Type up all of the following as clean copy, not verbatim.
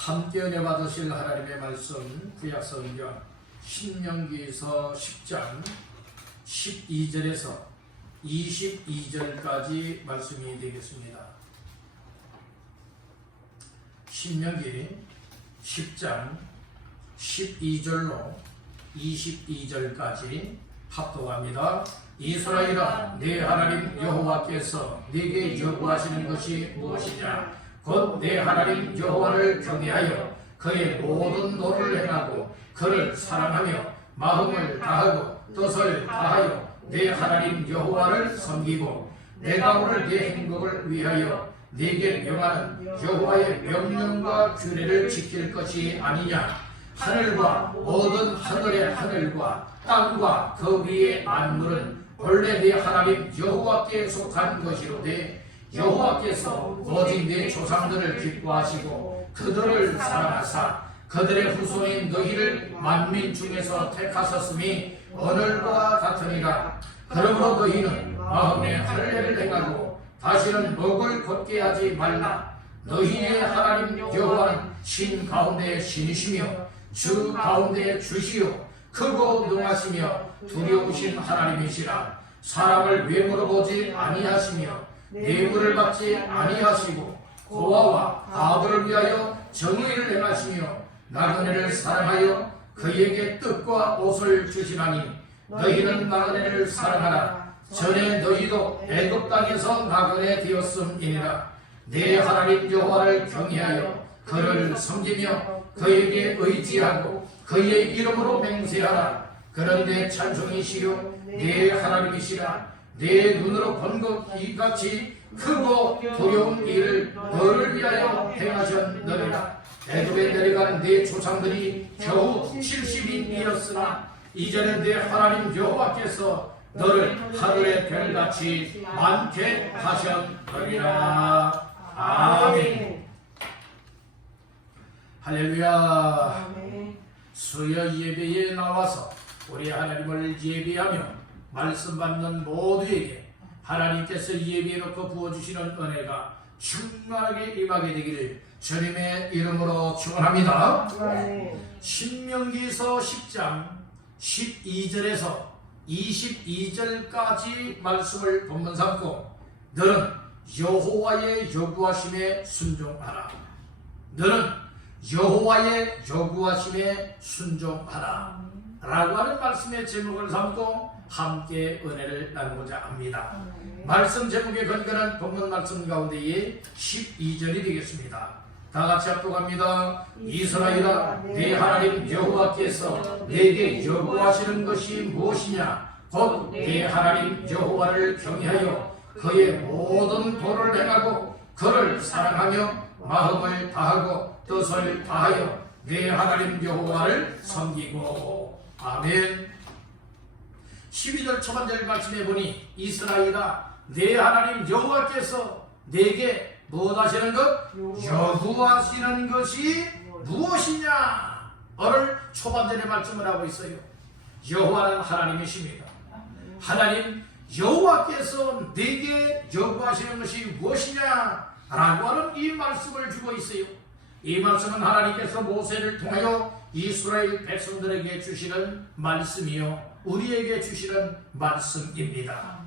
함께 은혜 받으실 하나님의 말씀 구약성경 신명기서 10장 12절에서 22절까지 말씀이 되겠습니다. 신명기 10장 12절로 22절까지 합독합니다. 이스라엘아, 내 하나님 여호와께서 네게 요구하시는 것이 무엇이냐? 곧 내 하나님 여호와를 경외하여 그의 모든 도를 행하고 그를 사랑하며 마음을 다하고 뜻을 다하여 내 하나님 여호와를 섬기고 내가 오늘 내 행복을 위하여 네게 명하는 여호와의 명령과 규례를 지킬 것이 아니냐? 하늘과 모든 하늘의 하늘과 땅과 그 위의 만물은 본래 네 하나님 여호와께 속한 것이로되 여호와께서 오직 네 조상들을 기뻐하시고 그들을 사랑하사 그들의 후손인 너희를 만민 중에서 택하셨음이 오늘과 같으니라. 그러므로 너희는 마음에 할례를 행하고 다시는 목을 곧게 하지 말라. 너희의 하나님 여호와는 신 가운데 신이시며 주 가운데 주시요 크고 능하시며 두려우신 하나님이시라. 사람을 외모로 보지 아니하시며 뇌물을 받지 아니하시고 고아와 과부를 위하여 정의를 행하시며 나그네를 사랑하여 그에게 뜻과 옷을 주시나니 너희는 나그네를 사랑하라. 전에 너희도 애굽 땅에서 나그네 되었음이니라. 내 하나님 여호와를 경외하여 그를 섬기며 그에게 의지하고 그의 이름으로 맹세하라. 그는 내 찬송이시요 내 하나님이시라. 내 눈으로 본 것 이같이 크고 두려운 일을 너를 위하여 행하셨느니라. 애굽에 내려간 네 조상들이 겨우 70인 이었으나 이제는 내 하나님 여호와께서 너를 하늘의 별같이 많게 하셨느니라. 아멘. 할렐루야. 수요 예배에 나와서 우리 하나님을 예배하며 말씀 받는 모두에게 하나님께서 예배해놓고 부어주시는 은혜가 충만하게 임하게 되기를 주님의 이름으로 축원합니다. 신명기서 10장 12절에서 22절까지 말씀을 본문 삼고 너는 여호와의 요구하심에 순종하라. 너는 여호와의 요구하심에 순종하라 라고 하는 말씀의 제목을 삼고 함께 은혜를 나누고자 합니다. 말씀 제목에 근거한 본문 말씀 가운데에 12절이 되겠습니다. 다 같이 합독합니다. 이스라엘아, 내 하나님 여호와께서 내게 요구하시는 것이 무엇이냐? 곧 내 하나님 여호와를 경외하여 그의 모든 도를 행하고 그를 사랑하며 마음을 다하고 뜻을 다하여 내 하나님 여호와를 섬기고. 아멘. 12절 초반절 말씀해 보니 이스라엘아, 내 하나님 여호와께서 내게 무엇 하시는 것? 요구하시는 것이 무엇이냐? 오늘 초반절의 말씀을 하고 있어요. 여호와는 하나님이십니다. 하나님 여호와께서 내게 요구하시는 것이 무엇이냐? 라고 하는 이 말씀을 주고 있어요. 이 말씀은 하나님께서 모세를 통하여 이스라엘 백성들에게 주시는 말씀이요 우리에게 주시는 말씀입니다.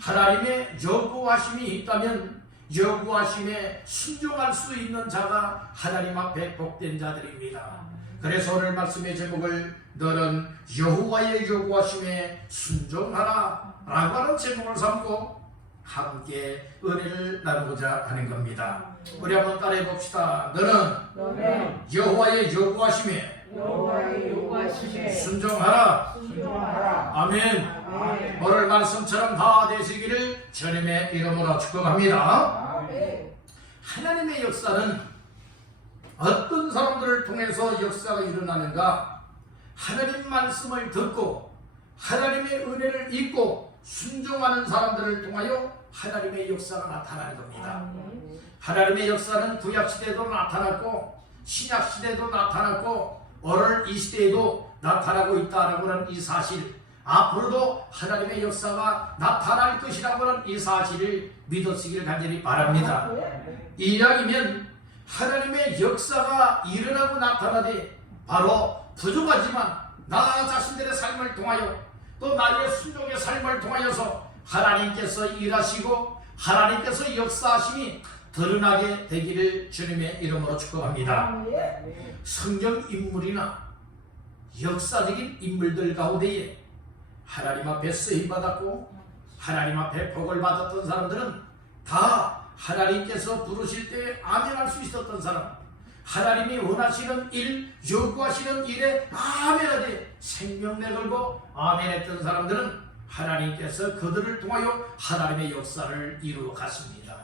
하나님의 요구하심이 있다면 요구하심에 순종할 수 있는 자가 하나님 앞에 복된 자들입니다. 그래서 오늘 말씀의 제목을 너는 여호와의 요구하심에 순종하라 라고 하는 제목을 삼고 함께 은혜를 나누고자 하는 겁니다. 우리 한번 따라해 봅시다. 너는 여호와의 요구하심에 순종하라. 아멘. 오늘 말씀처럼 다 되시기를 주님의 이름으로 축복합니다. 하나님의 역사는 어떤 사람들을 통해서 역사가 일어나는가? 하나님 말씀을 듣고 하나님의 은혜를 입고 순종하는 사람들을 통하여 하나님의 역사가 나타나는 겁니다. 하나님의 역사는 구약시대에도 나타났고 신약시대에도 나타났고 오늘 이 시대에도 나타나고 있다라고 하는 이 사실, 앞으로도 하나님의 역사가 나타날 것이라고 하는 이 사실을 믿으시길 간절히 바랍니다. 이왕이면 하나님의 역사가 일어나고 나타나되 바로 부족하지만 나 자신들의 삶을 통하여 또 나의 순종의 삶을 통하여서 하나님께서 일하시고 하나님께서 역사하심이 드러나게 되기를 주님의 이름으로 축복합니다. 성경 인물이나 역사적인 인물들 가운데에 하나님 앞에 쓰임받았고 하나님 앞에 복을 받았던 사람들은 다 하나님께서 부르실 때 아멘할 수 있었던 사람, 하나님이 원하시는 일, 요구하시는 일에 아멘하되 생명내 걸고 아멘했던 사람들은 하나님께서 그들을 통하여 하나님의 역사를 이루어 갔습니다.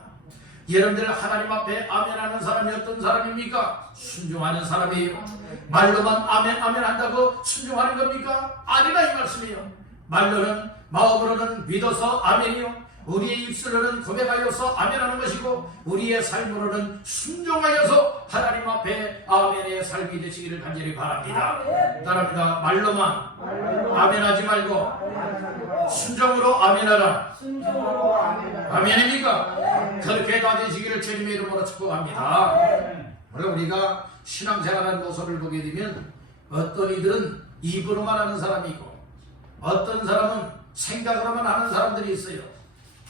여러분들 하나님 앞에 아멘하는 사람이 어떤 사람입니까? 순종하는 사람이에요. 말로만 아멘 아멘 한다고 순종하는 겁니까? 아니라 이 말씀이에요. 말로는 마음으로는 믿어서 아멘이요, 우리의 입술로는 고백하여서 아멘하는 것이고 우리의 삶으로는 순종하여서 하나님 앞에 아멘의 삶이 되시기를 간절히 바랍니다. 따라합니다. 말로만 아멘하지 말고 순종으로 아멘하라. 아멘입니까? 그렇게 다 되시기를 주님의 이름으로 축복합니다. 우리가 신앙생활하는 모습을 보게 되면 어떤 이들은 입으로만 하는 사람이 있고 어떤 사람은 생각으로만 하는 사람들이 있어요.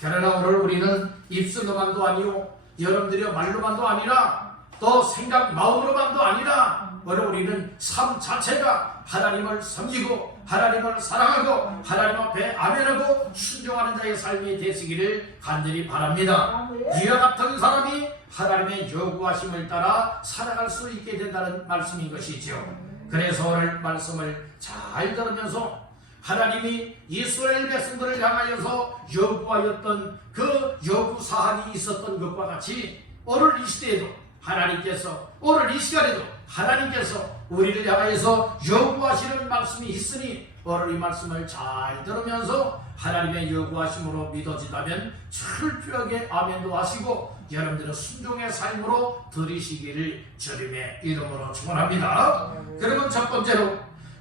그러나 오늘 우리는 입술로만도 아니요, 여러분들이 말로만도 아니라 또 생각 마음으로만도 아니라 오늘 우리는 삶 자체가 하나님을 섬기고 하나님을 사랑하고 하나님 앞에 아멘하고 순종하는 자의 삶이 되시기를 간절히 바랍니다. 이와 같은 사람이 하나님의 요구하심을 따라 살아갈 수 있게 된다는 말씀인 것이죠. 그래서 오늘 말씀을 잘 들으면서 하나님이 이스라엘 백성들을 향하여서 요구하였던 그 요구사항이 있었던 것과 같이 오늘 이 시대에도 하나님께서, 오늘 이 시간에도 하나님께서 우리를 향하여서 요구하시는 말씀이 있으니 오늘 이 말씀을 잘 들으면서 하나님의 요구하심으로 믿어진다면 철저하게 아멘도 하시고 여러분들은 순종의 삶으로 들으시기를 주님의 이름으로 축원합니다. 그러면 첫 번째로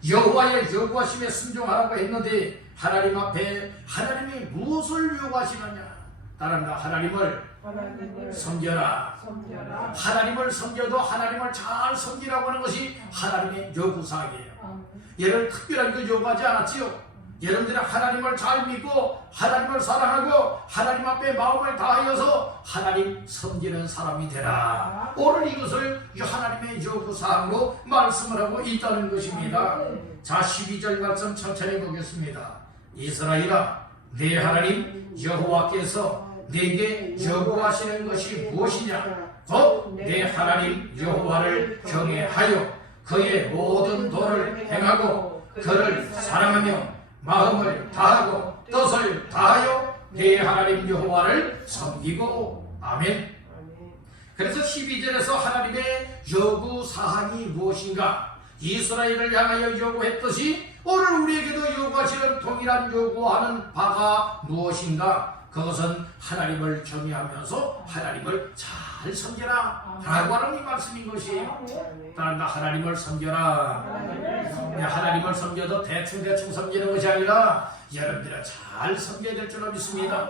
여호와의 요구하심에 순종하라고 했는데 하나님 앞에 하나님이 무엇을 요구하시느냐? 따라합니다. 하나님을 섬겨라. 하나님을 섬겨도 하나님을 잘 섬기라고 하는 것이 하나님의 요구사항이에요. 얘를 특별한 거 요구하지 않았지요. 여러분들은 하나님을 잘 믿고 하나님을 사랑하고 하나님 앞에 마음을 다하여서 하나님 섬기는 사람이 되라. 오늘 이것을 하나님의 요구사항으로 말씀을 하고 있다는 것입니다. 자, 12절 말씀 천천히 보겠습니다. 이스라엘아, 내 하나님 여호와께서 내게 요구하시는 것이 무엇이냐? 곧 내 하나님 여호와를 경외하여 그의 모든 도를 행하고 그를 사랑하며 마음을 다하고 뜻을 다하여 내 하나님 여호와를 섬기고. 아멘. 그래서 12절에서 하나님의 요구사항이 무엇인가? 이스라엘을 향하여 요구했듯이 오늘 우리에게도 요구하시는 동일한 요구하는 바가 무엇인가? 그것은 하나님을 경외하면서 하나님을 잘 섬겨라 라고 하는 이 말씀인 것이에요. 따라 하나님을 섬겨라. 하나님을 섬겨도 대충 섬기는 것이 아니라 여러분들은 잘 섬겨야 될 줄로 믿습니다.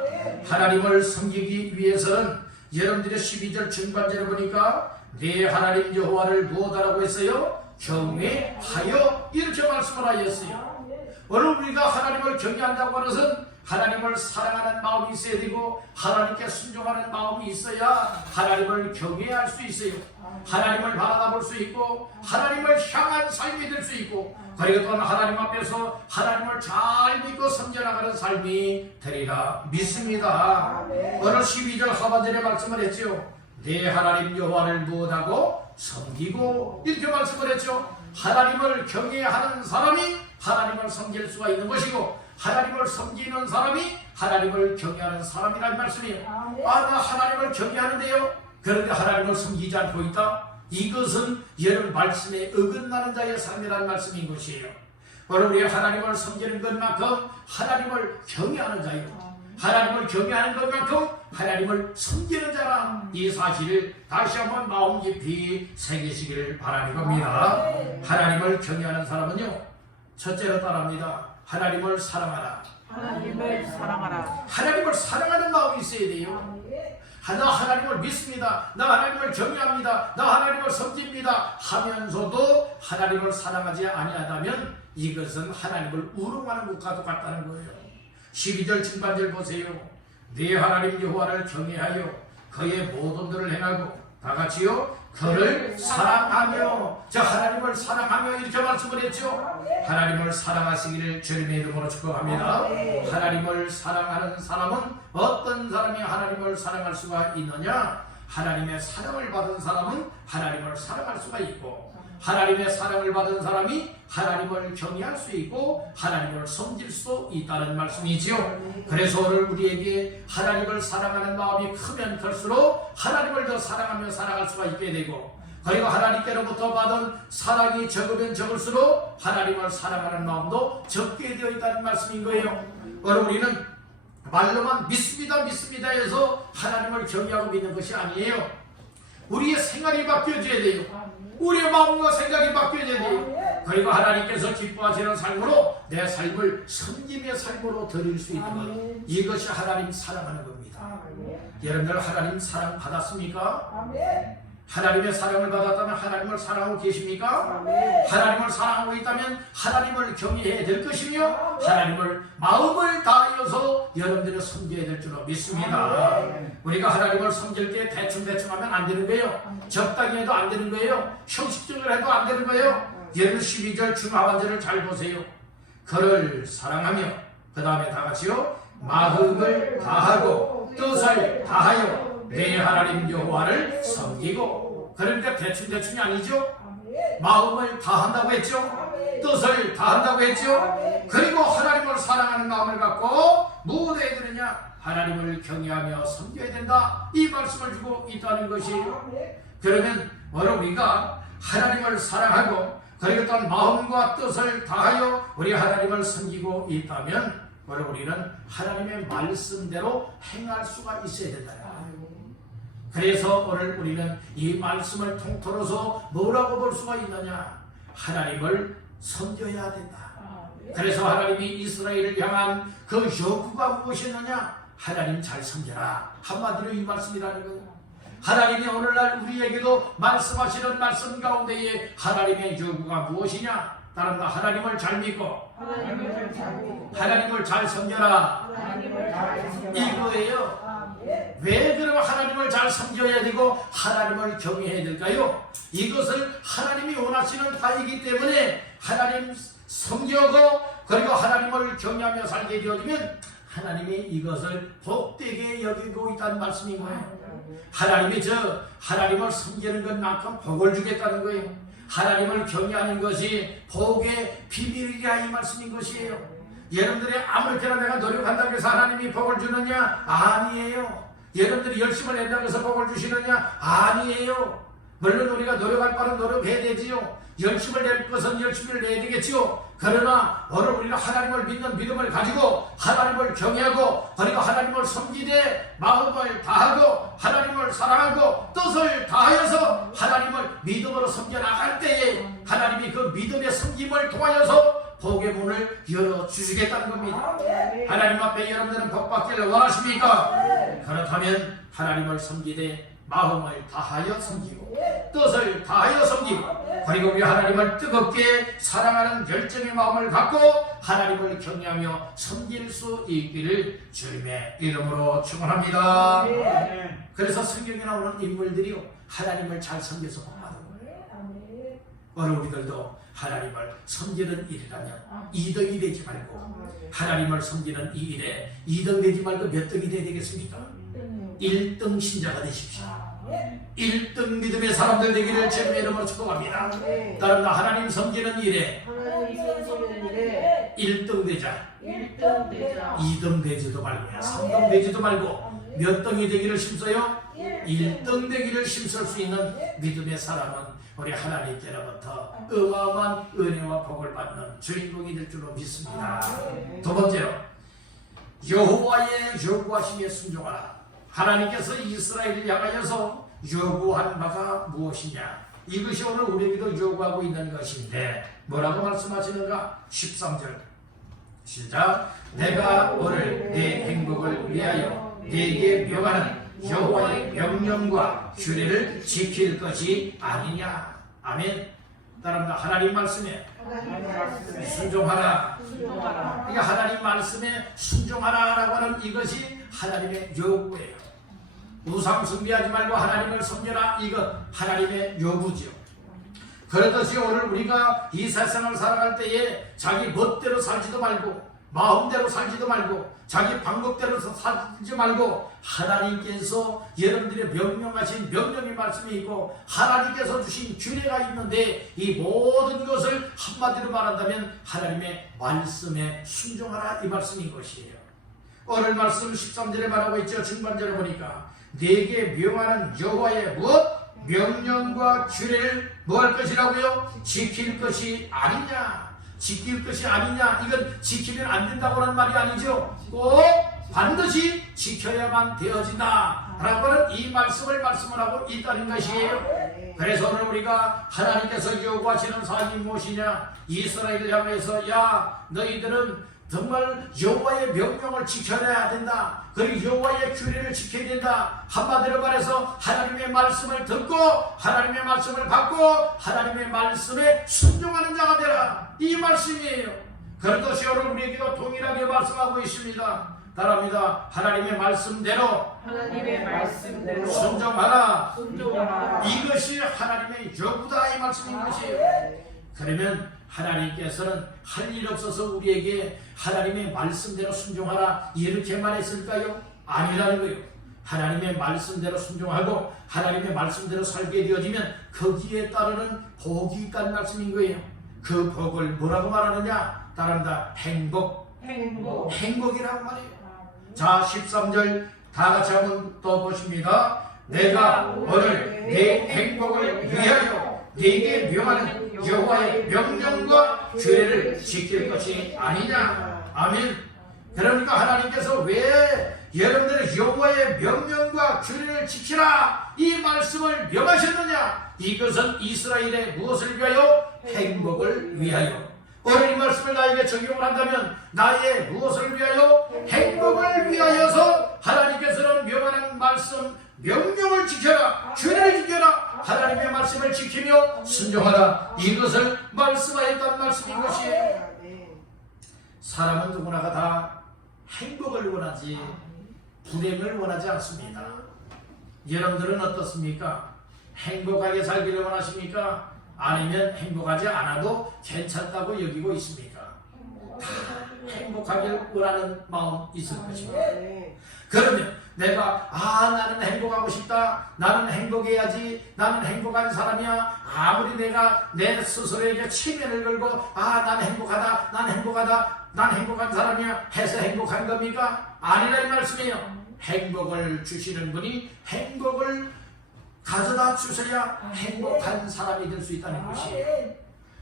하나님을 섬기기 위해서는 여러분들의 12절 중반절에 보니까 내 하나님 여호와를 무엇하라고 했어요? 경외하여, 이렇게 말씀을 하였어요. 오늘 우리가 하나님을 경외한다고 하는 것은 하나님을 사랑하는 마음이 있어야 되고 하나님께 순종하는 마음이 있어야 하나님을 경외할 수 있어요. 하나님을 바라볼 수 있고 하나님을 향한 삶이 될 수 있고 그리고 또한 하나님 앞에서 하나님을 잘 믿고 섬겨나가는 삶이 되리라 믿습니다. 오늘 12절 하반절에 말씀을 했죠. 내 하나님 여호와를 무엇하고 섬기고, 이렇게 말씀을 했죠. 하나님을 경외하는 사람이 하나님을 섬길 수가 있는 것이고 하나님을 섬기는 사람이 하나님을 경외하는 사람이라는 말씀이에요. 나 하나님을 경외하는데요, 그런데 하나님을 섬기지 않고 있다? 이것은 여러분 말씀에 어긋나는 자의 삶이라는 말씀인 것이에요. 바로 우리 하나님을 섬기는 것만큼 하나님을 경외하는 자예요. 하나님을 경외하는 것만큼 하나님을 섬기는 자라. 이 사실을 다시 한번 마음 깊이 새기시기를 바라는 겁니다. 하나님을 경외하는 사람은요, 첫째로 따라합니다. 하나님을 사랑하라. 하나님을 사랑하라. 하나님을 사랑하는 마음이 있어야 돼요. 나 하나님을 믿습니다. 나 하나님을 경외합니다. 나 하나님을 섬깁니다 하면서도 하나님을 사랑하지 아니하다면 이것은 하나님을 우롱하는 것과 똑같다는 거예요. 12절 중반절 보세요. 네 하나님 여호와를 경외하여 그의 모든 일을 행하고 다같이요 그를 사랑하며, 저 하나님을 사랑하며 이렇게 말씀을 했죠. 하나님을 사랑하시기를 주님의 이름으로 축복합니다. 하나님을 사랑하는 사람은 어떤 사람이 하나님을 사랑할 수가 있느냐? 하나님의 사랑을 받은 사람은 하나님을 사랑할 수가 있고, 하나님의 사랑을 받은 사람이 하나님을 경외할 수 있고 하나님을 섬길 수도 있다는 말씀이지요. 그래서 오늘 우리에게 하나님을 사랑하는 마음이 크면 클수록 하나님을 더 사랑하며 살아갈 수가 있게 되고, 그리고 하나님께로부터 받은 사랑이 적으면 적을수록 하나님을 사랑하는 마음도 적게 되어 있다는 말씀인 거예요. 오늘 우리는 말로만 믿습니다 믿습니다 해서 하나님을 경외하고 믿는 것이 아니에요. 우리의 생활이 바뀌어져야 돼요. 우리의 마음과 생각이 바뀌어져야 돼요. 그리고 하나님께서 기뻐하시는 삶으로 내 삶을 섬김의 삶으로 드릴 수 있는 것, 이것이 하나님 사랑하는 겁니다. 여러분들 하나님 사랑 받았습니까? 하나님의 사랑을 받았다면 하나님을 사랑하고 계십니까? 하나님을 사랑하고 있다면 하나님을 경외해야 될 것이며 하나님을 마음을 다하여서 여러분들을 섬겨야 될 줄로 믿습니다. 우리가 하나님을 섬길 때 대충대충 하면 안 되는 거예요. 적당히 해도 안 되는 거예요. 형식적으로 해도 안 되는 거예요. 여러분 12절 중하반절을 잘 보세요. 그를 사랑하며, 그 다음에 다같이요 마음을 다하고 뜻을 다하여 내 하나님 여호와를 섬기고. 그러니까 대충대충이 아니죠. 마음을 다한다고 했죠. 뜻을 다한다고 했죠. 그리고 하나님을 사랑하는 마음을 갖고 무엇을 해야 되느냐? 하나님을 경외하며 섬겨야 된다, 이 말씀을 주고 있다는 것이에요. 그러면 우리가 하나님을 사랑하고 그리고 또 마음과 뜻을 다하여 우리 하나님을 섬기고 있다면 우리는 하나님의 말씀대로 행할 수가 있어야 된다. 그래서 오늘 우리는 이 말씀을 통틀어서 뭐라고 볼 수가 있느냐? 하나님을 섬겨야 된다. 그래서 하나님이 이스라엘을 향한 그 요구가 무엇이었느냐? 하나님 잘 섬겨라, 한마디로 이 말씀이라는 거예요. 하나님이 오늘날 우리에게도 말씀하시는 말씀 가운데에 하나님의 요구가 무엇이냐? 다른 거 하나님을 잘 믿고 하나님을 잘 섬겨라, 이거예요. 왜 그러면 하나님을 잘 섬겨야 되고 하나님을 경외해야 될까요? 이것을 하나님이 원하시는 바이기 때문에 하나님 섬겨고 그리고 하나님을 경외하며 살게 되어지면 하나님이 이것을 복되게 여기고 있다는 말씀인 거예요. 하나님이 하나님을 섬기는 것만큼 복을 주겠다는 거예요. 하나님을 경외하는 것이 복의 비밀이라 이 말씀인 것이에요. 여러분들이 아무렇게나 내가 노력한다고 해서 하나님이 복을 주느냐? 아니에요. 여러분들이 열심을 낸다고 해서 복을 주시느냐? 아니에요. 물론 우리가 노력할 바는 노력해야 되지요. 열심을 낼 것은 열심을 내야 되겠지요. 그러나 오늘 우리가 하나님을 믿는 믿음을 가지고 하나님을 경외하고 그리고 하나님을 섬기되 마음을 다하고 하나님을 사랑하고 뜻을 다하여서 하나님을 믿음으로 섬겨 나갈 때에 하나님이 그 믿음의 섬김을 통하여서 복의 문을 열어주시겠다는 겁니다. 하나님 앞에 여러분들은 복 받기를 원하십니까? 그렇다면 하나님을 섬기되 마음을 다하여 섬기고 뜻을 다하여 섬기고 그리고 우리 하나님을 뜨겁게 사랑하는 열정의 마음을 갖고 하나님을 경외하며 섬길 수 있기를 주님의 이름으로 축원합니다. 그래서 성경에 나오는 인물들이요 하나님을 잘 섬겨서 복받은 거예요. 오늘 우리들도 하나님을 섬기는 일이라면 2등이 되지 말고 하나님을 섬기는 이 일에 2등 되지 말고 몇 등이 되어야 되겠습니까? 1등 신자가 되십시오. 1등 믿음의 사람들 되기를 주님의 이름으로 축복합니다. 따라서 하나님 섬기는 일에 1등 되자. 2등 되지도 말고 3등 되지도 말고 몇 등이 되기를 심어요? 1등 되기를 심을 수 있는 믿음의 사람은 우리 하나님께로부터 어마어마한 은혜와 복을 받는 주인공이 될 줄로 믿습니다. 두 번째로 여호와의 요구하심에 순종하라. 하나님께서 이스라엘을 향하여서 요구한 바가 무엇이냐? 이것이 오늘 우리에게도 요구하고 있는 것인데 뭐라고 말씀하시는가? 13절 시작. 내가 오늘 내 행복을 위하여 네게 명하는 여호와의 명령과 규례를 지킬 것이 아니냐. 아멘. 따라합니다. 하나님 말씀에 순종하라. 이게 하나님 말씀에 순종하라라고 하는 이것이 하나님의 요구예요. 우상 숭배하지 말고 하나님을 섬겨라. 이거 하나님의 요구죠. 그렇듯이 오늘 우리가 이 세상을 살아갈 때에 자기 멋대로 살지도 말고 마음대로 살지도 말고 자기 방법대로 살지 말고 하나님께서 여러분들의 명령하신 명령의 말씀이 있고 하나님께서 주신 규례가 있는데 이 모든 것을 한마디로 말한다면 하나님의 말씀에 순종하라 이 말씀인 것이에요. 오늘 말씀 13절에 말하고 있죠. 중반절에 보니까 내게 명하는 여호와의 무엇? 명령과 규례를 뭐 할 것이라고요? 지킬 것이 아니냐. 지킬 것이 아니냐. 이건 지키면 안 된다고 하는 말이 아니죠. 꼭 반드시 지켜야만 되어진다 라고 하는 이 말씀을 하고 있다는 것이에요. 그래서 오늘 우리가 하나님께서 요구하시는 사항이 무엇이냐. 이스라엘을 향해서 야 너희들은 정말 여호와의 명령을 지켜내야 된다. 그리고 여호와의 규례를 지켜야 된다. 한마디로 말해서 하나님의 말씀을 듣고 하나님의 말씀을 받고 하나님의 말씀에 순종하는 자가 되라. 이 말씀이에요. 그것이 오늘 우리에게도 동일하게 말씀하고 있습니다. 따라합니다. 하나님의 말씀대로 순종하라. 이것이 하나님의 요구다 이 말씀인 것이에요. 그러면 하나님께서는 할 일 없어서 우리에게 하나님의 말씀대로 순종하라 이렇게 말했을까요? 아니라는 거예요. 하나님의 말씀대로 순종하고 하나님의 말씀대로 살게 되어지면 거기에 따르는 복이 있다는 말씀인 거예요. 그 복을 뭐라고 말하느냐? 따라합니다. 행복이라고 말해요. 자 13절 다 같이 한번 또 보십니다. 내가 오늘 내 행복을 위하여 네게 명하는 여호와의 명령과 규례를 지킬 것이 아니냐. 아멘. 그러니까 하나님께서 왜 여러분들의 여호와의 명령과 규례를 지키라 이 말씀을 명하셨느냐. 이것은 이스라엘의 무엇을 위하여? 행복을 위하여. 오늘 이 말씀을 나에게 적용을 한다면 나의 무엇을 위하여? 행복을 위하여서 하나님께서는 명하는 말씀 명령을 지켜라. 규례를 지켜라. 하나님의 말씀을 지키며 순종하라. 이것을 말씀하였다는 말씀인 것이에요. 사람은 누구나가 다 행복을 원하지 불행을 원하지 않습니다. 여러분들은 어떻습니까? 행복하게 살기를 원하십니까? 아니면 행복하지 않아도 괜찮다고 여기고 있습니까? 다 행복하기를 원하는 마음 있을 것입니다. 그러면 내가 나는 행복하고 싶다. 나는 행복해야지. 나는 행복한 사람이야. 아무리 내가 내 스스로에게 체면을 걸고 난 행복하다. 난 행복하다. 난 행복한 사람이야 해서 행복한 겁니까? 아니라 이 말씀이에요. 행복을 주시는 분이 행복을 가져다 주셔야 행복한 사람이 될 수 있다는 것이에요.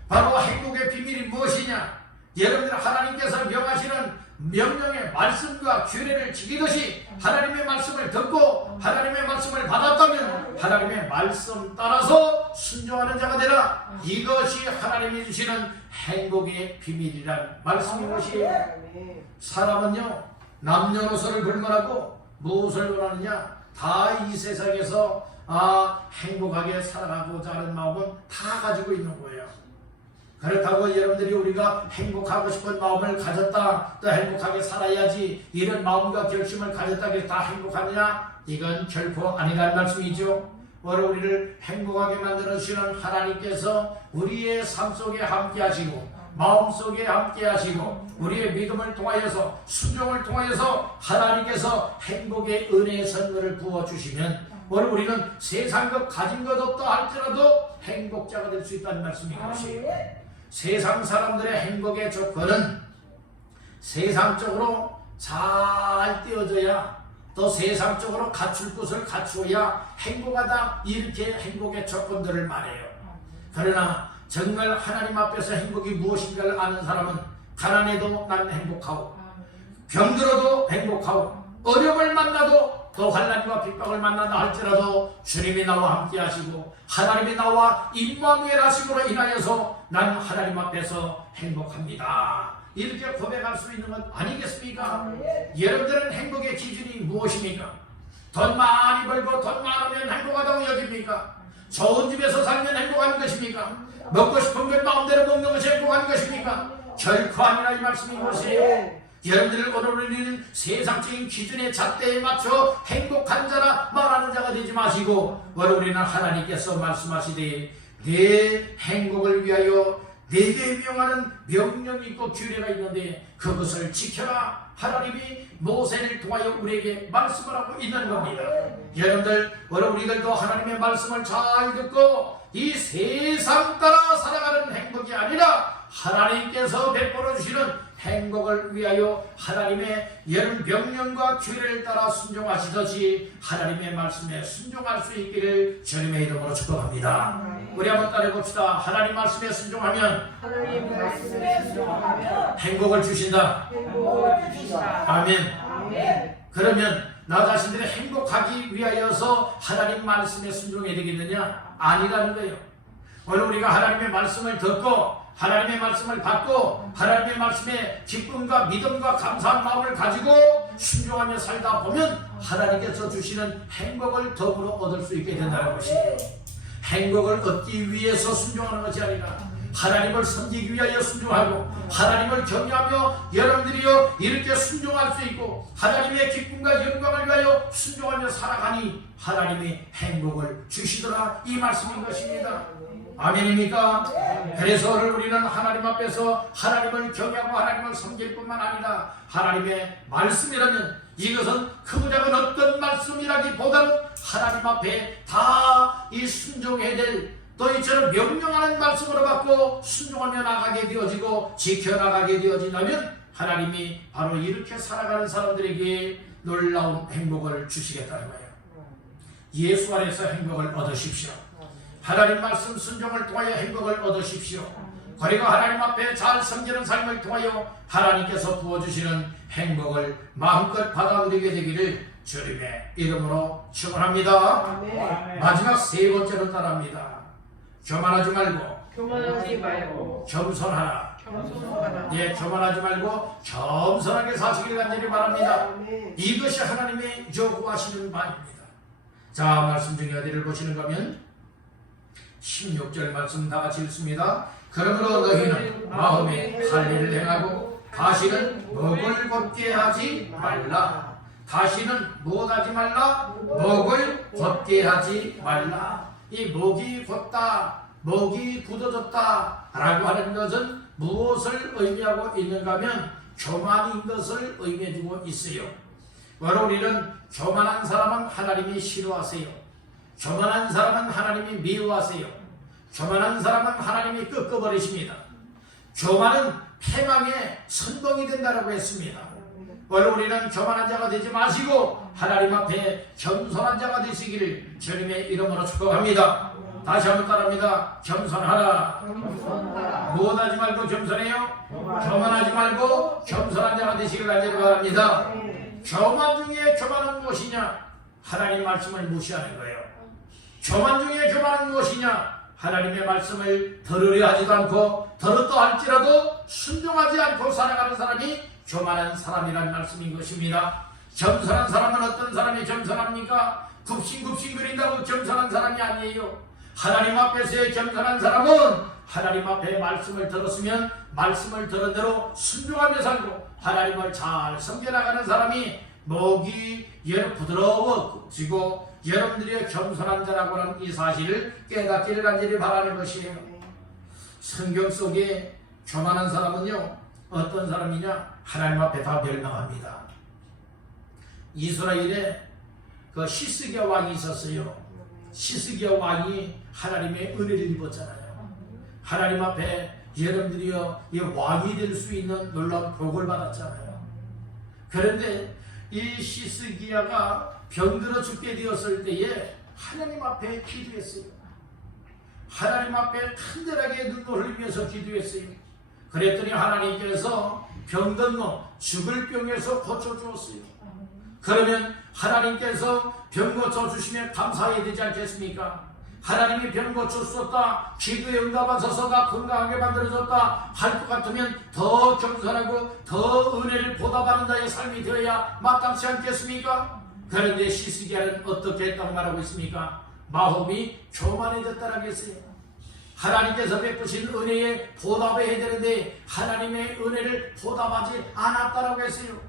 바로 행복의 비밀이 무엇이냐? 여러분들 하나님께서 명하시는 명령의 말씀과 규례를 지키듯이 하나님의 말씀을 듣고 하나님의 말씀을 받았다면 하나님의 말씀 따라서 순종하는 자가 되라. 이것이 하나님이 주시는 행복의 비밀이란 말씀인 것이에요. 사람은요 남녀노소를 불문하고 무엇을 원하느냐? 다 이 세상에서 행복하게 살아가고자 하는 마음은 다 가지고 있는 거예요. 그렇다고 여러분들이 우리가 행복하고 싶은 마음을 가졌다, 또 행복하게 살아야지 이런 마음과 결심을 가졌다고 해서 다 행복하느냐? 이건 결코 아니라는 말씀이죠. 오늘 우리를 행복하게 만들어주시는 하나님께서 우리의 삶 속에 함께 하시고 마음 속에 함께 하시고 우리의 믿음을 통하여서 순종을 통하여서 하나님께서 행복의 은혜의 선물을 부어주시면 오늘 우리는 세상 것 가진 것 없다 할지라도 행복자가 될 수 있다는 말씀인 것이에요. 세상 사람들의 행복의 조건은 세상적으로 잘 띄어져야 또 세상적으로 갖출 것을 갖추어야 행복하다 이렇게 행복의 조건들을 말해요. 그러나 정말 하나님 앞에서 행복이 무엇인가를 아는 사람은 가난해도 나는 행복하고 병들어도 행복하고 어려움을 만나도 또 환난과 핍박을 만난다 할지라도 주님이 나와 함께 하시고 하나님이 나와 임마누엘 하심으로 인하여서 난 하나님 앞에서 행복합니다 이렇게 고백할 수 있는 건 아니겠습니까? 여러분들은 행복의 기준이 무엇입니까? 돈 많이 벌고 돈 많으면 행복하다고 여깁니까? 좋은 집에서 살면 행복한 것입니까? 먹고 싶은 걸 마음대로 먹는 것이 행복한 것입니까? 결코 아니라 이 말씀인 것이에요. 여러분들 오늘 우리는 세상적인 기준의 잣대에 맞춰 행복한 자라 말하는 자가 되지 마시고, 오늘 우리는 하나님께서 말씀하시되 내 행복을 위하여 내게 명하는 명령이 있고 규례가 있는데 그것을 지켜라. 하나님이 모세를 통하여 우리에게 말씀을 하고 있는 겁니다. 여러분들 오늘 우리들도 하나님의 말씀을 잘 듣고 이 세상 따라 살아가는 행복이 아니라 하나님께서 베풀어 주시는 행복을 위하여 하나님의 여러 명령과 규례를 따라 순종하시듯이 하나님의 말씀에 순종할 수 있기를 주님의 이름으로 축복합니다. 우리 한번 따라해 봅시다. 하나님 말씀에 순종하면 행복을 주신다. 아멘. 그러면 나 자신들이 행복하기 위하여서 하나님 말씀에 순종해야 되겠느냐? 아니라는 거예요. 오늘 우리가 하나님의 말씀을 듣고 하나님의 말씀을 받고 하나님의 말씀에 기쁨과 믿음과 감사한 마음을 가지고 순종하며 살다 보면 하나님께서 주시는 행복을 더불어 얻을 수 있게 된다는 것이에요. 행복을 얻기 위해서 순종하는 것이 아니라 하나님을 섬기기 위하여 순종하고 하나님을 경외하며 여러분들이요 이렇게 순종할 수 있고 하나님의 기쁨과 영광을 위하여 순종하며 살아가니 하나님의 행복을 주시더라, 이 말씀인 것입니다. 아멘입니까? 그래서 오늘 우리는 하나님 앞에서 하나님을 경외하고 하나님을 섬길 뿐만 아니라 하나님의 말씀이라면 이것은 크고 작은 어떤 말씀이라기보다는 하나님 앞에 다 이 순종해야 될 또 이처럼 명령하는 말씀으로 받고 순종하며 나가게 되어지고 지켜나가게 되어진다면 하나님이 바로 이렇게 살아가는 사람들에게 놀라운 행복을 주시겠다는 거예요. 예수 안에서 행복을 얻으십시오. 하나님 말씀 순종을 통하여 행복을 얻으십시오. 그리고 하나님 앞에 잘 섬기는 삶을 통하여 하나님께서 부어주시는 행복을 마음껏 받아들이게 되기를 주님의 이름으로 축원합니다. 마지막 세 번째로 따라합니다. 교만하지 말고 겸손하라. 예, 교만하지 말고 겸손하게 사시길 간절히 바랍니다. 이것이 하나님의 요구하시는 바입니다. 자, 말씀 중에 어디를 보시는 거면 16절 말씀 다 같이 읽습니다. 그러므로 너희는 마음에 관리를 행하고 다시는 목을 곧게 하지 말라. 다시는 무엇하지 말라? 목을 곧게 하지 말라. 이 목이 곧다, 목이 굳어졌다 라고 하는 것은 무엇을 의미하고 있는가 하면 교만인 것을 의미해주고 있어요. 바로 우리는 교만한 사람은 하나님이 싫어하세요. 교만한 사람은 하나님이 미워하세요. 교만한 사람은 하나님이 꺾어버리십니다. 교만은 패망의 선봉이 된다고 했습니다. 오늘 우리는 교만한 자가 되지 마시고 하나님 앞에 겸손한 자가 되시기를 주님의 이름으로 축복합니다. 다시 한번 따라합니다. 겸손하라. 무엇하지 말고 겸손해요? 교만하지 말고 겸손한 자가 되시길 간절히 바랍니다. 교만 중에 교만은 무엇이냐? 하나님 말씀을 무시하는 거예요. 교만 중에 교만은 무엇이냐? 하나님의 말씀을 들으려 하지도 않고 들었다 할지라도 순종하지 않고 살아가는 사람이 교만한 사람이라는 말씀인 것입니다. 겸손한 사람은 어떤 사람이 겸손합니까? 굽신굽신거린다고 겸손한 사람이 아니에요. 하나님 앞에서의 겸손한 사람은 하나님 앞에 말씀을 들었으면 말씀을 들은 대로 순종하며 살고 하나님을 잘 섬겨나가는 사람이 목이 부드러워지고 여러분들이 겸손한 자라고 하는 이 사실을 깨닫기를 간절히 바라는 것이에요. 성경 속에 교만한 사람은요 어떤 사람이냐? 하나님 앞에 다 멸망합니다. 이스라엘에 그 시스기야 왕이 있었어요. 시스기야 왕이 하나님의 은혜를 입었잖아요. 하나님 앞에 여러분들이요 이 왕이 될 수 있는 놀라운 복을 받았잖아요. 그런데 이 시스기야가 병들어 죽게 되었을 때에 하나님 앞에 기도했어요. 하나님 앞에 간절하게 눈물을 흘리면서 기도했어요. 그랬더니 하나님께서 병든 놈 죽을 병에서 고쳐주었어요. 그러면 하나님께서 병 고쳐주시면 감사해야 되지 않겠습니까? 하나님이 병 고쳐주셨다, 기도에 응답하셔서 나 건강하게 만들어줬다 할 것 같으면 더 겸손하고 더 은혜를 보답하는 자의 삶이 되어야 마땅치 않겠습니까? 그런데 히스기야는 어떻게 했다고 말하고 있습니까? 마음이 교만해졌다라고 했어요. 하나님께서 베푸신 은혜에 보답해야 되는데 하나님의 은혜를 보답하지 않았다라고 했어요.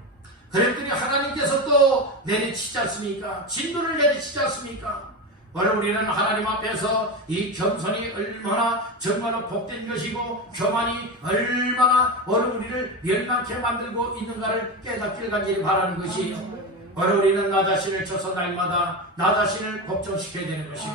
그랬더니 하나님께서 또 내리치지 않습니까? 진노를 내리치지 않습니까? 오늘 우리는 하나님 앞에서 이 겸손이 얼마나 정말로 복된 것이고 교만이 얼마나 오늘 우리를 멸망케 만들고 있는가를 깨닫기를 간절히 바라는 것이에요. 오늘 우리는 나 자신을 쳐서 날마다 나 자신을 걱정시켜야 되는 것이며,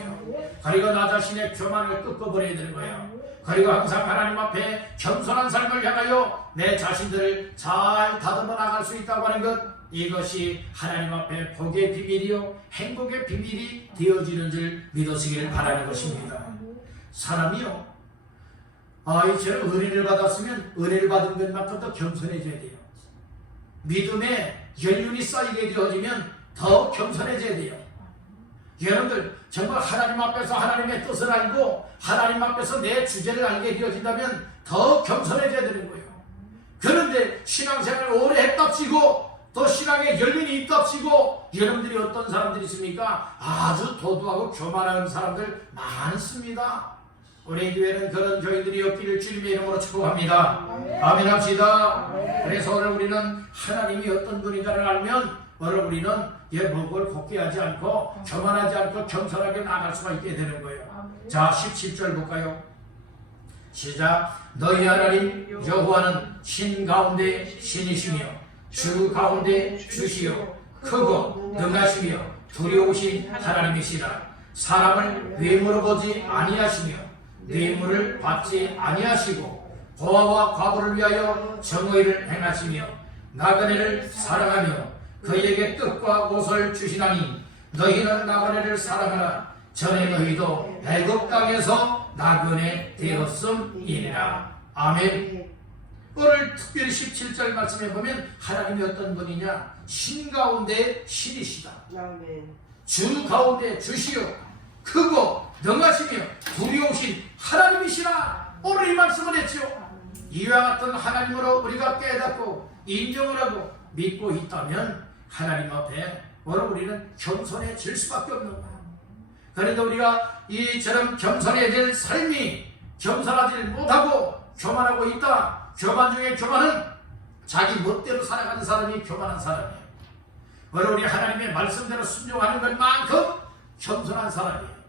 그리고 나 자신의 교만을 꺾어버려야 되는 거예요. 그리고 항상 하나님 앞에 겸손한 삶을 향하여 내 자신들을 잘 다듬어 나갈 수 있다고 하는 것, 이것이 하나님 앞에 복의 비밀이요 행복의 비밀이 되어지는 줄 믿으시기를 바라는 것입니다. 사람이요, 이처럼 은혜를 받았으면 은혜를 받은 것만큼 더 겸손해져야 돼요. 믿음의 연륜이 쌓이게 되어지면 더 겸손해져야 돼요. 여러분들 정말 하나님 앞에서 하나님의 뜻을 알고 하나님 앞에서 내 주제를 알게 되어진다면 더 겸손해져야 되는 거예요. 그런데 신앙생활을 오래 했답시고 또 신앙에 연륜이 있답시고 여러분들이 어떤 사람들이 있습니까? 아주 도도하고 교만한 사람들 많습니다. 우리 교회는 그런 교인들이 없기를 주님의 이름으로 축복합니다. 아멘 합시다. 그래서 오늘 우리는 하나님이 어떤 분인가를 알면 오늘 우리는 목을 곱게 하지 않고 교만하지 않고 겸손하게 나아갈 수가 있게 되는 거예요. 자, 17절 볼까요? 시작. 너희 하나님 여호와는 신 가운데 신이시며 주 가운데 주시요 크고 능하시며 두려우신 하나님이시라. 사람을 외모로 보지 아니하시며 뇌물을 받지 아니하시고 고아와 과부를 위하여 정의를 행하시며 나그네를 사랑하며 그에게 뜻과 옷을 주시나니 너희는 나그네를 사랑하라. 전에 너희도 애굽 땅에서 나그네 되었음이니라. 아멘. 오늘 특별히 17절 말씀에 보면 하나님이 어떤 분이냐? 신 가운데 신이시다. 주 가운데 주시요 크고 능하시며 두려우신 하나님이시라. 오늘 이 말씀을 했죠. 이와 같은 하나님으로 우리가 깨닫고 인정을 하고 믿고 있다면 하나님 앞에 오늘 우리는 겸손해질 수밖에 없는 거예요. 그런데 우리가 이처럼 겸손해질 삶이 겸손하지 못하고 교만하고 있다. 교만 중에 교만은 자기 멋대로 살아가는 사람이 교만한 사람이에요. 오늘 우리 하나님의 말씀대로 순종하는 것만큼 겸손한 사람이에요.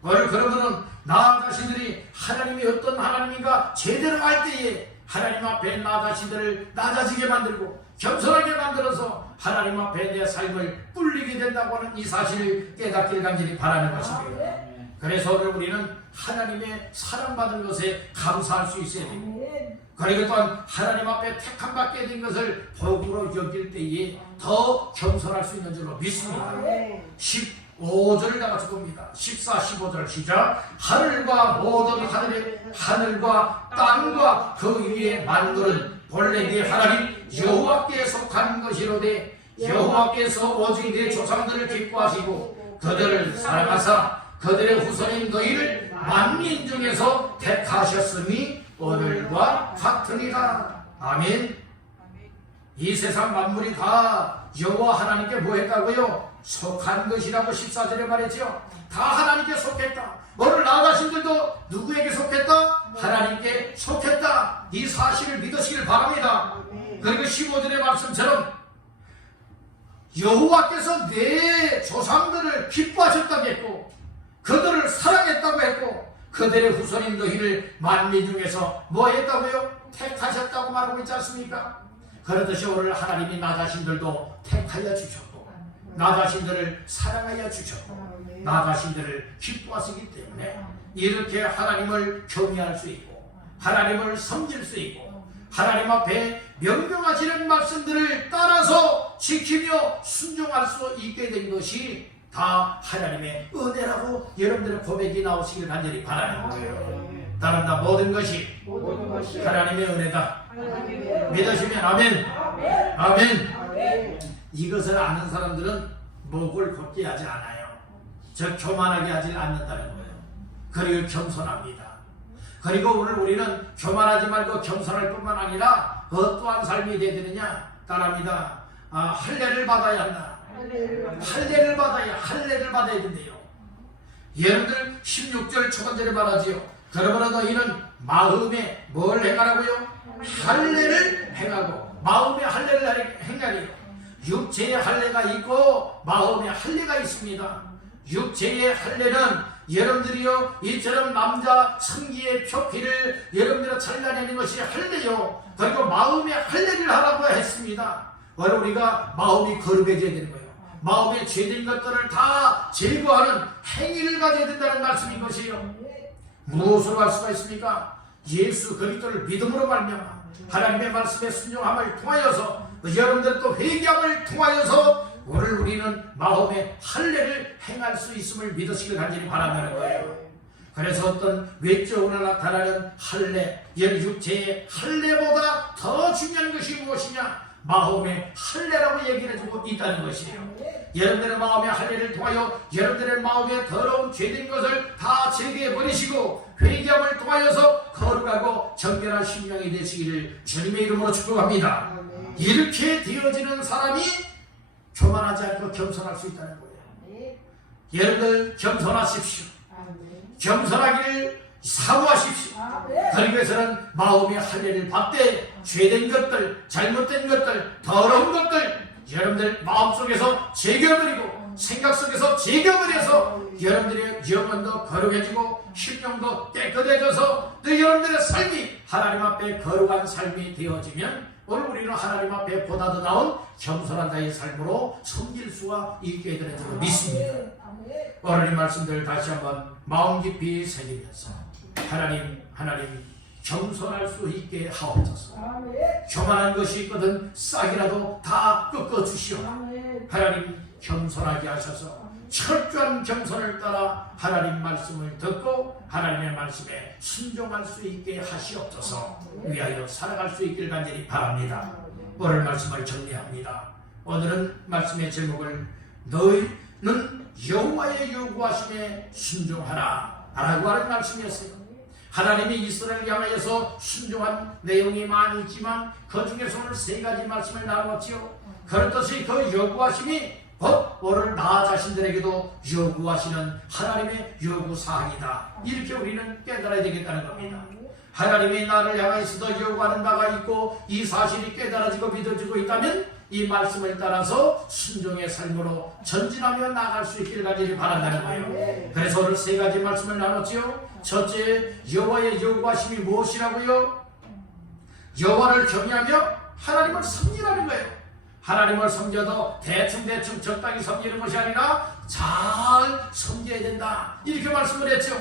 오늘 그러면은 나 자신들이 하나님이 어떤 하나님인가 제대로 알 때에 하나님 앞에 나 자신들을 낮아지게 만들고 겸손하게 만들어서 하나님 앞에 내 삶을 뿔리게 된다고 하는 이 사실을 깨닫기를 간절히 바라는 것입니다. 그래서 오늘 우리는 하나님의 사랑받은 것에 감사할 수 있어야 됩니다. 그리고 또한 하나님 앞에 택함받게 된 것을 복으로 여길 때에 더 겸손할 수 있는 줄로 믿습니다. 15절을 다 같이 봅니다. 14, 15절 시작. 하늘과 모든 하늘과 땅과 그 위에 만물은 본래 네 하나님 여호와께 속한 것이로되 여호와께서 오직 네 조상들을 기뻐하시고 그들을 사랑하사 그들의 후손인 너희를 만민 중에서 택하셨음이 오늘과 같으니라. 아멘. 이 세상 만물이 다 여호와 하나님께 뭐 했다고요? 속한 것이라고 14절에 말했죠. 다 하나님께 속했다. 오늘 나 자신들도 누구에게 속했다? 하나님께 속했다. 이 사실을 믿으시길 바랍니다. 그리고 15절의 말씀처럼 여호와께서 내 조상들을 기뻐하셨다고 했고 그들을 사랑했다고 했고 그들의 후손인 너희를 만민 중에서 뭐 했다고요? 택하셨다고 말하고 있지 않습니까? 그러듯이 오늘 하나님이 나 자신들도 택하여 주셨고 나 자신들을 사랑하여 주셨고 나 자신들을 기뻐하시기 때문에 이렇게 하나님을 경외할 수 있고 하나님을 섬길 수 있고 하나님 앞에 명령하시는 말씀들을 따라서 지키며 순종할 수 있게 된 것이 다 하나님의 은혜라고 여러분들의 고백이 나오시길 간절히 바라는 거예요. 따른다 모든 것이 하나님의 은혜다. 믿으시면 아멘. 아멘. 이것을 아는 사람들은 목을 곱게 하지 않아요. 저 교만하게 하지 않는다는 거예요. 그리고 겸손합니다. 그리고 오늘 우리는 교만하지 말고 겸손할 뿐만 아니라 어떠한 삶이 되야 되느냐? 따라합니다. 할례를 받아야 한다. 할례를 받아야 된대요. 여러분들 16절 초반절에 말하지요. 그러므로 너희는 마음에 뭘 행하라고요? 할례를 행하고. 마음에 할례를 행하리요. 육체의 할례가 있고 마음의 할례가 있습니다. 육체의 할례는 여러분들이요 이처럼 남자 성기의 표피를 여러분들이 잘라내는 것이 할례요. 그리고 마음의 할례를 하라고 했습니다. 바로 우리가 마음이 거룩해져야 되는 거예요. 마음에 죄된 것들을 다 제거하는 행위를 가져야 된다는 말씀인 것이에요. 무엇으로 할 수가 있습니까? 예수 그리스도를 믿음으로 말미암아 하나님의 말씀에 순종함을 통하여서 여러분들 또 회개함을 통하여서 오늘 우리는 마음의 할례를 행할 수 있음을 믿으시길 간절히 바란다는 거예요. 그래서 어떤 외적으로 나타나는 할례, 육체의 할례보다 더 중요한 것이 무엇이냐? 마음의 할례라고 얘기를 해주고 있다는 것이에요. 여러분들의 마음의 할례를 통하여 여러분들의 마음에 더러운 죄된 것을 다 제거해 버리시고 회개함을 통하여서 거룩하고 정결한 심령이 되시기를 주님의 이름으로 축복합니다. 이렇게 되어지는 사람이 교만하지 않고 겸손할 수 있다는 거예요. 여러분들 겸손하십시오. 겸손하기를 사모하십시오. 그러기 위해서는 마음의 할례를 받되 죄된 것들, 잘못된 것들, 더러운 것들 여러분들 마음속에서 제거버리고 생각 속에서 제거버려서 여러분들의 영혼도 거룩해지고 심령도 깨끗해져서 또 여러분들의 삶이 하나님 앞에 거룩한 삶이 되어지면 오늘 우리는 하나님 앞에 보다 더 나은 겸손한 자의 삶으로 섬길 수가 있게 되는 줄 믿습니다. 오늘 이 말씀들을 다시 한번 마음 깊이 새기면서 하나님 겸손할 수 있게 하옵소서. 교만한 것이 있거든 싹이라도 다 꺾어주시오. 하나님 겸손하게 하셔서 철저한 겸손을 따라 하나님 말씀을 듣고 하나님의 말씀에 순종할 수 있게 하시옵소서. 위하여 살아갈 수 있길 간절히 바랍니다. 오늘 말씀을 정리합니다. 오늘은 말씀의 제목을 너희는 여호와의 요구하심에 순종하라 라고 하는 말씀이었어요. 하나님이 이스라엘을 향하여서 순종한 내용이 많이 있지만 그 중에서 오늘 세 가지 말씀을 나누었지요. 그렇듯이 그 요구하심이 곧 오늘 나 자신들에게도 요구하시는 하나님의 요구사항이다. 이렇게 우리는 깨달아야 되겠다는 겁니다. 하나님이 나를 향하여서도 요구하는 바가 있고 이 사실이 깨달아지고 믿어지고 있다면 이 말씀을 따라서 순종의 삶으로 전진하며 나아갈 수 있기를 간절히 바란다는 거예요. 그래서 오늘 세 가지 말씀을 나눴지요. 첫째, 여호와의 요구하심이 무엇이라고요? 여호와를 경외하며 하나님을 섬기라는 거예요. 하나님을 섬겨도 대충 적당히 섬기는 것이 아니라 잘 섬겨야 된다. 이렇게 말씀을 했죠.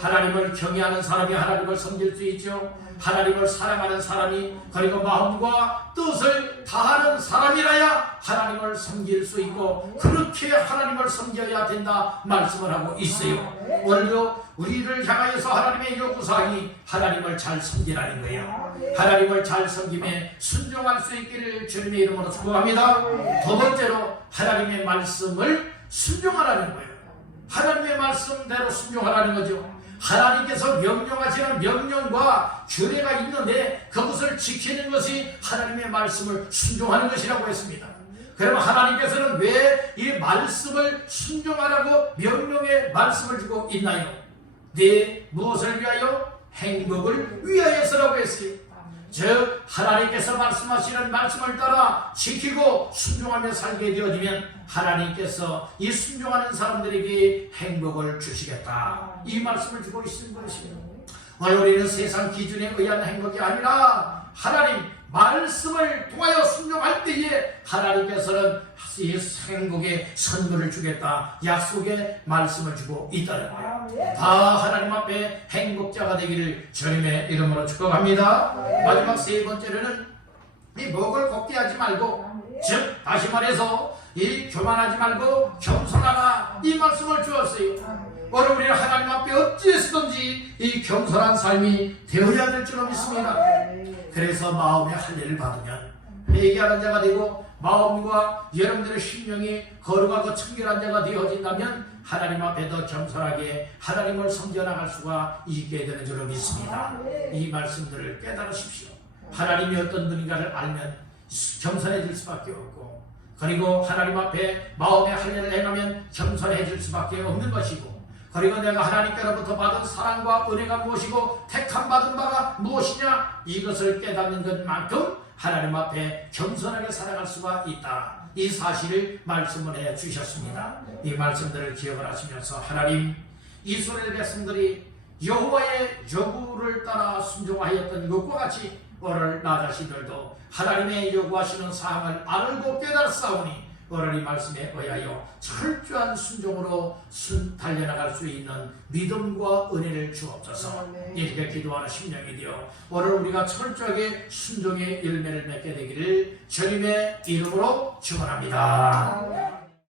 하나님을 경외하는 사람이 하나님을 섬길 수 있죠. 하나님을 사랑하는 사람이 그리고 마음과 뜻을 다하는 사람이라야 하나님을 섬길 수 있고 그렇게 하나님을 섬겨야 된다 말씀을 하고 있어요. 오늘도 우리를 향하여서 하나님의 요구사항이 하나님을 잘 섬기라는 거예요. 하나님을 잘 섬김에 순종할 수 있기를 주님의 이름으로 축복합니다. 두 번째로 하나님의 말씀을 순종하라는 거예요. 하나님의 말씀대로 순종하라는 거죠. 하나님께서 명령하시는 명령과 규례가 있는데 그것을 지키는 것이 하나님의 말씀을 순종하는 것이라고 했습니다. 그러면 하나님께서는 왜 이 말씀을 순종하라고 명령의 말씀을 주고 있나요? 네, 무엇을 위하여? 행복을 위하여서라고 했어요. 즉 하나님께서 말씀하시는 말씀을 따라 지키고 순종하며 살게 되어지면 하나님께서 이 순종하는 사람들에게 행복을 주시겠다. 이 말씀을 주고 있는 것입니다. 오늘 우리는 세상 기준에 의한 행복이 아니라 하나님 말씀을 통하여 순종할 때에 하나님께서는 이 행복의 선물을 주겠다. 약속의 말씀을 주고 있다는 거예요. 다 하나님 앞에 행복자가 되기를 주님의 이름으로 축복합니다. 마지막 세 번째로는 이 목을 곱게 하지 말고, 즉 다시 말해서 이 교만하지 말고 겸손하라, 이 말씀을 주었어요. 오늘 우리는 하나님 앞에 어찌했든지 이 겸손한 삶이 되어야 될 줄로 믿습니다. 그래서 마음의 할례를 받으면 회개하는 자가 되고 마음과 여러분들의 심령이 거룩하고 청결한 자가 되어진다면 하나님 앞에 더 겸손하게 하나님을 섬겨나갈 수가 있게 되는 줄로 믿습니다. 이 말씀들을 깨달으십시오. 하나님이 어떤 분인가를 알면 겸손해질 수밖에 없고 그리고 하나님 앞에 마음의 할례를 행하면 겸손해질 수밖에 없는 것이고, 그리고 내가 하나님께로부터 받은 사랑과 은혜가 무엇이고 택함 받은 바가 무엇이냐, 이것을 깨닫는 것만큼 하나님 앞에 겸손하게 살아갈 수가 있다. 이 사실을 말씀을 해 주셨습니다. 이 말씀들을 기억을 하시면서 하나님, 이스라엘 백성들이 여호와의 요구를 따라 순종하였던 것과 같이 오늘 나 자신들도 하나님의 요구하시는 사항을 알고 깨달았사오니 오늘 이 말씀에 의하여 철저한 순종으로 달려나갈 수 있는 믿음과 은혜를 주옵소서. 이렇게 기도하는 심령이 되어 오늘 우리가 철저하게 순종의 열매를 맺게 되기를 주님의 이름으로 축원합니다.